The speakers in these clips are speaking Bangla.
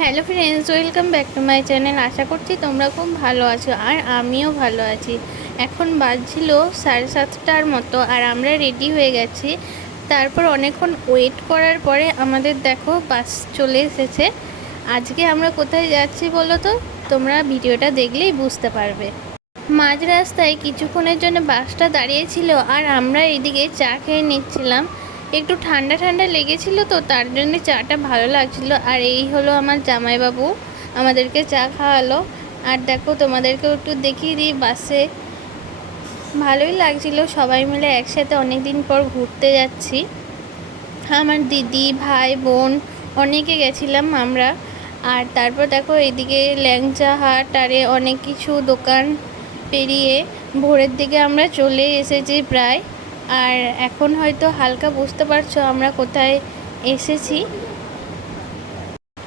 Hello friends, welcome back to my channel. আশা করছি তোমরা খুব ভালো আছো আর আমিও ভালো আছি। এখন বাজছিল 7:30টার মতো আর আমরা রেডি হয়ে গেছি। তারপর অনেকক্ষণ ওয়েট করার পরে আমাদের দেখো বাস চলে এসেছে। আজকে আমরা কোথায় যাচ্ছি বলো তো, তোমরা ভিডিওটা দেখলেই বুঝতে পারবে। মাঝ রাস্তায় কিছুক্ষণের জন্য বাসটা দাঁড়িয়েছিল আর আমরা এদিকে চা খেয়ে নিচ্ছিলাম। একটু ঠান্ডা ঠান্ডা লেগেছিল তো তার জন্য চাটা ভালো লাগছিল। আর এই হলো আমার জামাইবাবু, আমাদেরকে চা খাওয়ালো। আর দেখো তোমাদেরকেও একটু দেখিয়ে দিই, বাসে ভালোই লাগছিল, সবাই মিলে একসাথে অনেক দিন পর ঘুরতে যাচ্ছি। আমার দিদি ভাই বোন অনেকে গেছিলাম আমরা। আর তারপর দেখো এদিকে ল্যাংচা হাট আরে অনেক কিছু দোকান পেরিয়ে ভোরের দিকে আমরা চলে এসেছি প্রায়। আর এখন হয়তো হালকা বুঝতে পারছো আমরা কোথায় এসেছি।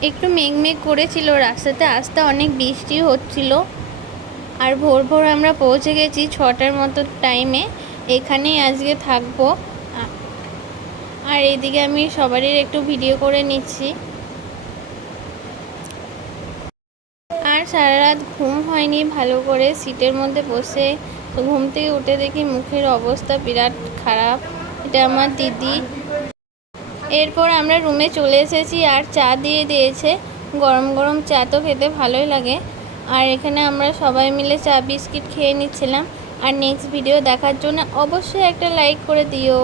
একটু মেঘমেঘ করেছিল, রাস্তাতে আসতে অনেক বৃষ্টি হচ্ছিল। আর ভোর ভোর আমরা পৌঁছে গেছি 6টার মতো টাইমে। এখানেই আজকে থাকবো। আর এদিকে আমি সবারই একটু ভিডিও করে নিচ্ছি। আর সারা রাত ঘুম হয়নি ভালো করে, সিটের মধ্যে বসে তো ঘুম থেকে উঠে দেখি মুখের অবস্থা বিরাট খারাপ। এটা আমার দিদি। এরপর আমরা রুমে চলে এসেছি আর চা দিয়ে দিয়েছে। গরম গরম চা তো খেতে ভালোই লাগে। আর এখানে আমরা সবাই মিলে চা বিস্কিট খেয়ে নিচ্ছিলাম। আর নেক্সট ভিডিও দেখার জন্য অবশ্যই একটা লাইক করে দিও।